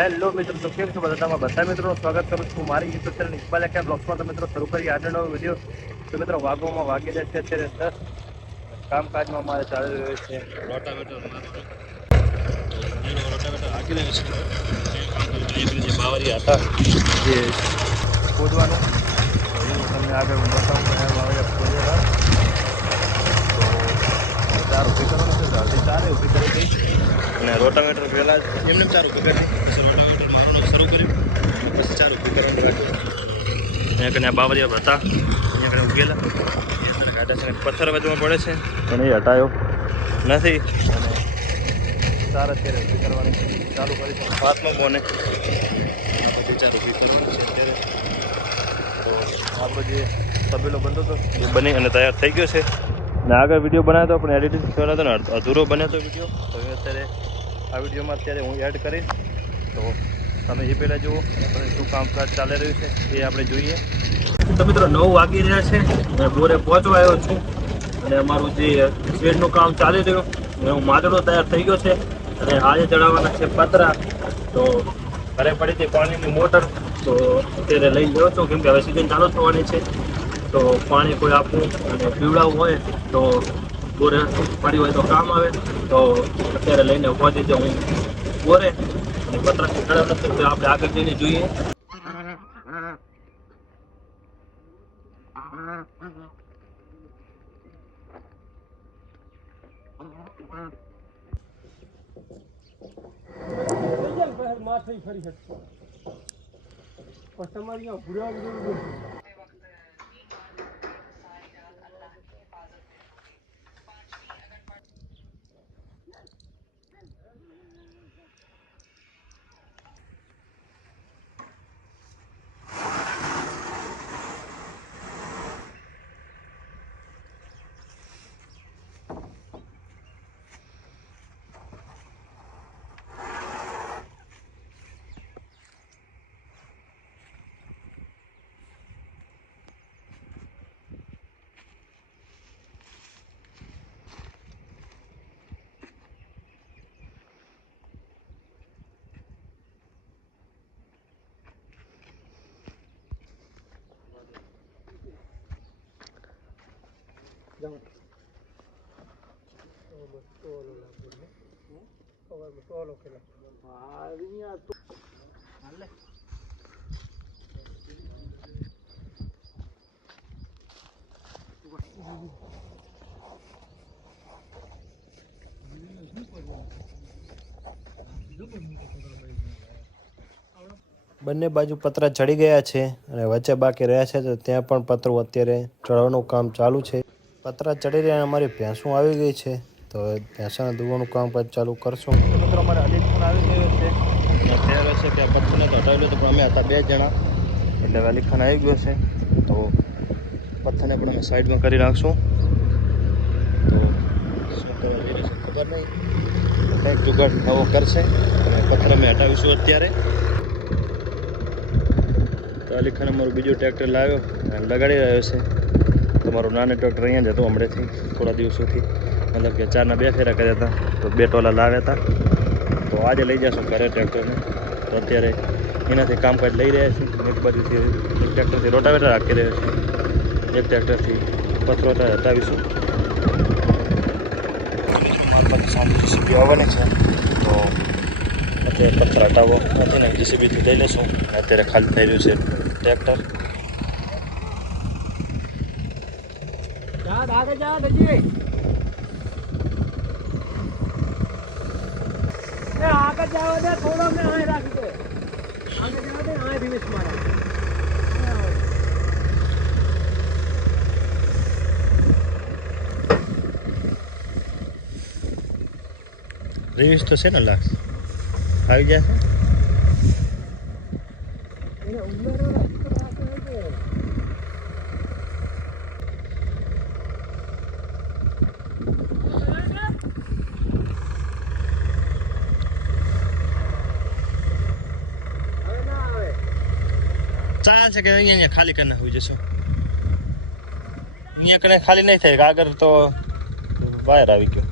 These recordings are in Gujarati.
હેલો મિત્રો. તો કેમ છો? બધામાં બધા મિત્રો? સ્વાગત કરું છું મારી યુટ્યુબ ચેનલ ઇકબાલ એકે બ્લોગ્સમાં તો મિત્રો શરૂ કરી. આજનો વીડિયો તો મિત્રો વાગોમાં વાગી જાય છે અત્યારે દસ. કામકાજમાં મારે ચાલી રહ્યું છે. રોટાવેટર બાવરી હતા જે ખોદવાનું. તમને આગળ હું બતાવું ચાર ઊભી કરવાનું છે અડધી ચારે ઊભી કરી દઈ અને રોટાવેટર પહેલાં એમને ચાર ઊભી કરી પછી રોટાવેટર મારવાનું શરૂ કર્યું પછી ચાર ઊભી કરવાનું રાખ્યું અહીંયા કને બાવરિયા હતા. અહીંયા કને ઉગેલા. કાઢ્યા છે પથ્થર વધવા પડે છે. પણ એ હટાયો. નથી. અને ચાર અત્યારે ઊભી કરવાની ચાલુ કરી છે. હાથમાં કોને પછી બધી ચાર ઊભી કરવાની છે અત્યારે. તો આપણો જે તબેલો બનતો હતો. એ બની અને તૈયાર થઈ ગયો છે. ને આગળ વીડિયો બનાવ્યો હતો પણ એડિટિંગ થયો હતો ને, અધ- અધૂરો વીડિયો તો એ અત્યારે આ વિડીયોમાં અત્યારે હું એડ કરીશ. તો તમે એ પહેલાં જુઓ અને શું કામકાજ ચાલી રહ્યું છે એ આપણે જોઈએ. તો મિત્રો નવ વાગી રહ્યા છે અને બોરે પહોંચવા આવ્યો છું. અને અમારું જે શેડનું કામ ચાલી રહ્યું, અને હું માદડો તૈયાર થઈ ગયો છે. અને આજે ચડાવવાના છે પતરા. તો ઘરે પડી હતી પાણીની મોટર. તો અત્યારે લઈ ગયો છું, કેમ કે હવે સિઝન ચાલુ થવાની છે. તો પાણી કોઈ આપવું અને પીવડાવવું હોય તો બોરે પડી હોય તો કામ આવે. તો અત્યારે લઈને ઊભા જાઉં હું બોરે અને પતરા ચડાવ નથી આપણે આગળ જઈને જોઈએ. બંને બાજુ પતરા ચડી ગયા છે અને વચ્ચે બાકી રહ્યા છે, તો ત્યાં પણ પતરું અત્યારે ચડવાનું કામ ચાલુ છે. પતરા ચડી રહ્યા અને અમારી ભેંસું આવી ગઈ છે. તો હવે ભેંસાને દુવાનું કામકાજ ચાલુ કરશું. તો મિત્રો અમારે ફોન આવી ગયો છે. અત્યારે છે કે આ પથ્થરને તો હટાવી લીધો પણ અમે હતા બે જણા. એટલે હવે અલી ખાન આવી ગયો છે. તો પથ્થરને પણ અમે સાઈડમાં કરી નાખશું. તો શું ખબર નહીં. કંઈક જુગાડ નવો કરશે. અને પથ્થર અમે હટાવીશું અત્યારે. તો અલી ખાન અમારું બીજું ટ્રેક્ટર લાવ્યો અને લગાડી રહ્યો છે. તમારું નાનું ટ્રેક્ટર અહીંયા જ હતું હમણાંથી, થોડા દિવસોથી. મતલબ કે ચારના બે ફેરા કર્યા હતા, તો બે ટોલા લાવ્યા હતા. તો આજે લઈ જશું ઘરે ટ્રેક્ટરને. તો અત્યારે એનાથી કામકાજ લઈ રહ્યા છીએ. એક બાજુથી એક ટ્રેક્ટરથી રોટાવેટર રાખી રહ્યા છે એક ટ્રેક્ટરથી પથરો હટાવીશું. મારી જીસીબી આવવાની છે. તો અત્યારે પથ્થર હટાવો નથી ને જીસીબીથી લઈ લેશું અત્યારે ખાલી થઈ રહ્યું છે ટ્રેક્ટર. આગળ જાવ દે થોડો મેં અહીં રાખી આગળ જાવ દે અહીં રિવેશ મારા ત્રેવીસ તો છે ને લાખ આવી ગયા છે એને ઉમેરો રસ્તો રાખે છે હવે ના આવે ચાલશે કે અહીંયા અહીંયા ખાલી કરી નાખવી જશો અહીંયા કને ખાલી નહીં થાય આગળ તો વાયર આવી ગયો.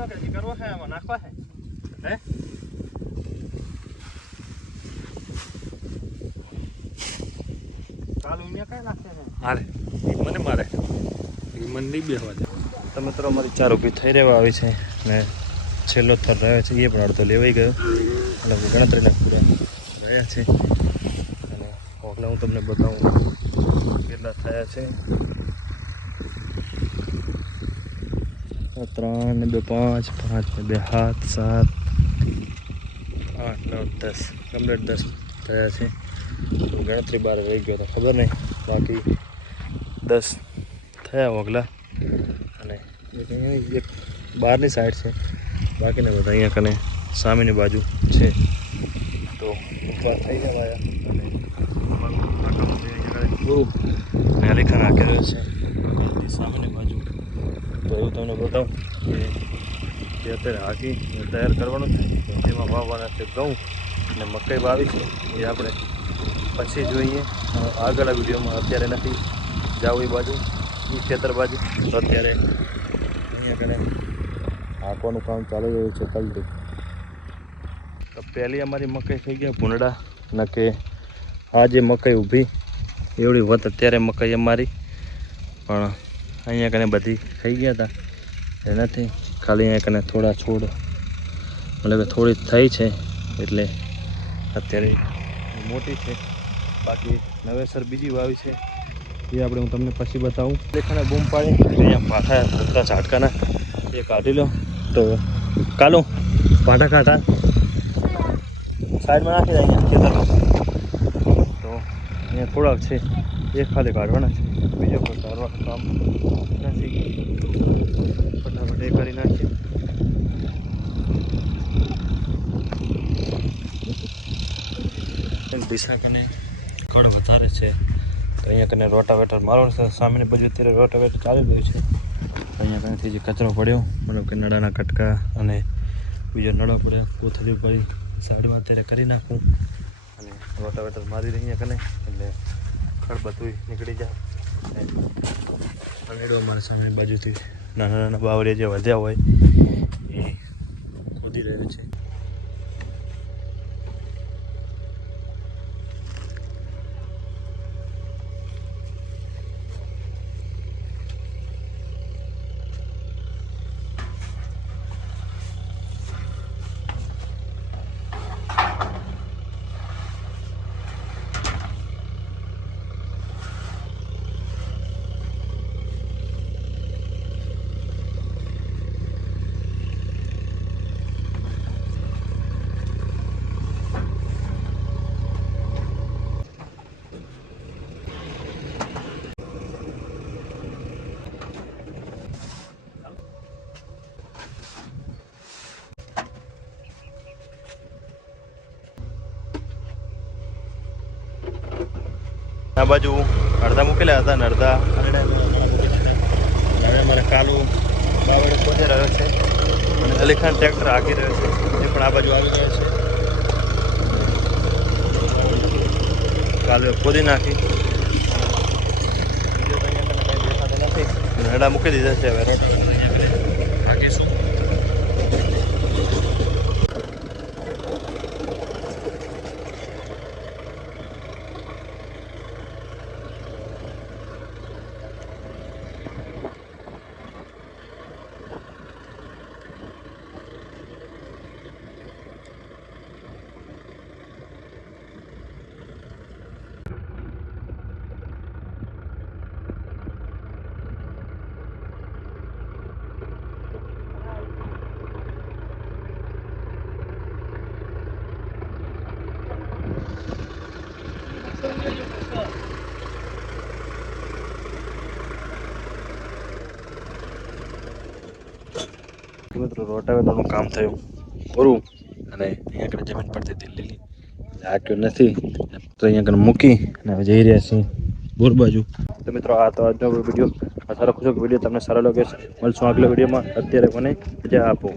આવડો કે હજી કરવો છે આમાં નાખવા છે હે મારે મને મારે એ મને નહીં બેહવા દે તો મિત્રો અમારી ચાર ઊભી થઈ રહેવા આવી છે ને છેલ્લો થર રહ્યો છે એ પણ અડધો લેવાઈ ગયો એટલે ગણતરીના પૂરા રહ્યા છે અને હોગલા હું તમને બતાવું કેટલા થયા છે આ ત્રણ ને બે પાંચ પાંચ ને બે સાત સાત આઠ નવ દસ કમ્પ્લીટ દસ થયા છે ગણતરી બાર રહી ગયો તો ખબર નહીં બાકી દસ થયા ઓગલા અને એક બહારની સાઈડ છે બાકીના બધા અહીંયા કને સામેની બાજુ છે તો ઉપર થઈ ગયા અને પૂરું અને અલીખા નાખેલો છે સામેની બાજુ તો એવું તમને બતાવું કે જે અત્યારે હાકી તૈયાર કરવાનું છે તેમાં વાવવાના છે ઘઉં અને મકાઈ વાવી છે એ આપણે પછી જોઈએ. આગળના વિડીયોમાં અત્યારે નથી જાવ એ બાજુ, એ ખેતર બાજુ. અત્યારે અહીંયા કને હાંકવાનું કામ ચાલી રહ્યું છે કલટી તો પહેલી અમારી મકાઈ થઈ ગયા ભૂંડા ન કે આ જે મકાઈ ઊભી, એવડી વત અત્યારે મકાઈ અમારી. પણ અહીંયા કને બધી થઈ ગયા હતા એ નથી ખાલી અહીંયા કને થોડા છોડ. મતલબ થોડી થઈ છે, એટલે અત્યારે મોટી છે. બાકી નવેસર બીજી વાવી છે. એ આપણે હું તમને પછી બતાવું. દેખાને બૂમ પાડી. અહીંયા પાઠા હતા ઝાટકાના એ કાઢી લો. તો કાલો. પાટા કાઢા. સાઈડમાં નાખી દે અહીંયા ખેતરમાં. તો અહીંયા થોડાક છે. એ ખાલી કાઢવાના છે. બીજો કોઈ કાઢવાનું કામ નથી ફટાફટ એ કરી નાખીએ. દિશા કને કળ વધારે છે. તો અહીંયા કને રોટાવેટર મારવાનું છે. સામેની બાજુ અત્યારે રોટાવેટર ચાલી રહ્યું છે. અહીંયા કનેથી જે કચરો પડ્યો, મતલબ કે નળાના કટકા અને બીજો નળો પડ્યો, કોથળી પડી સાઈડમાં અત્યારે કરી નાખું. અને રોટાવેટર મારી અહીંયા કને, એટલે ખડ બધું નીકળી જાય. અને અમારા સામે બાજુથી નાના નાના બાવળિયા જે વધ્યા હોય એ વધી રહ્યો છે. આ બાજુ અડધા મૂકેલા હતા ને અડધા હવે અમારે કાલુ બાવડે પહોંચી રહ્યો છે અને અલીખાન ટ્રેક્ટર આગી રહ્યો છે એ પણ આ બાજુ આવી ગયા છે. કાલે ખોદી નાખી. નડા મૂકી દીધા છે હવે. મિત્રો, રોટાવેટરનું કામ થયું. પૂરું. અને અહીંયા આગળ જમીન પડતી હતી લીલી. આટ્યું નથી. અહીંયા આગળ મૂકી અને જઈ રહ્યા છીએ બોર બાજુ. તો મિત્રો, આ તો આજનો વીડિયો સારો ખુશો વીડિયો તમને સારો લાગે છે મળશું આગલા વિડીયોમાં અત્યારે મને રજા આપો.